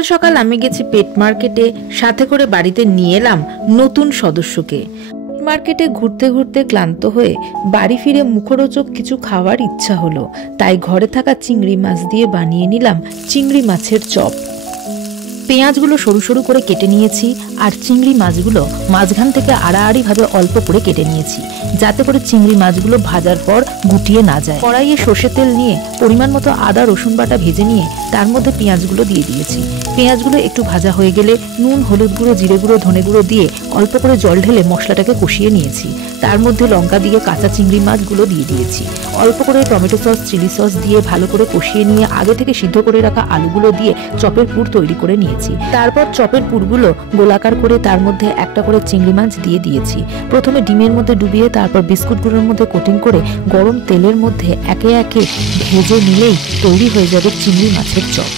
সকাল সকাল আমি গেছি পেট মার্কেটে, সাথে করে বাড়িতে নিয়ে এলাম নতুন সদস্যকে। মার্কেটে ঘুরতে ঘুরতে ক্লান্ত হয়ে বাড়ি ফিরে মুখরোচক কিছু খাওয়ার ইচ্ছা হলো, তাই ঘরে থাকা চিংড়ি মাছ দিয়ে বানিয়ে নিলাম চিংড়ি মাছের চপ। পেঁয়াজগুলো সরু সরু করে কেটে নিয়েছি, আর চিংড়ি মাছগুলো মাঝখান থেকে আড়াআড়ি ভাবে অল্প করে কেটে নিয়েছি, যাতে করে চিংড়ি মাছগুলো ভাজার পর গুটিয়ে না যায়। কড়াইয়ে সর্ষের তেল নিয়ে পরিমাণ মতো আদা রসুন বাটা ভেজে নিয়ে তার মধ্যে পেঁয়াজগুলো দিয়ে দিয়েছি। পেঁয়াজগুলো একটু ভাজা হয়ে গেলে নুন, হলুদ গুঁড়ো, জিরে গুঁড়ো, ধনে গুঁড়ো দিয়ে অল্প করে জল ঢেলে মশলাটাকে কষিয়ে নিয়েছি। তার মধ্যে লঙ্কা দিয়ে কাঁচা চিংড়ি মাছগুলো দিয়ে দিয়েছি। অল্প করে টমেটো সস, চিলি সস দিয়ে ভালো করে কষিয়ে নিয়ে আগে থেকে সিদ্ধ করে রাখা আলুগুলো দিয়ে চপের পুর তৈরি করে নিয়েছি। তারপর চপের পুরগুলো গোলাকার করে তার মধ্যে একটা করে চিংড়ি মাছ দিয়ে দিয়েছি। প্রথমে ডিমের মধ্যে ডুবিয়ে তারপর বিস্কুটগুলোর মধ্যে কোটিং করে গরম তেলের মধ্যে একে একে ভেজে নিলেই তৈরি হয়ে যাবে চিংড়ি মাছের চপ।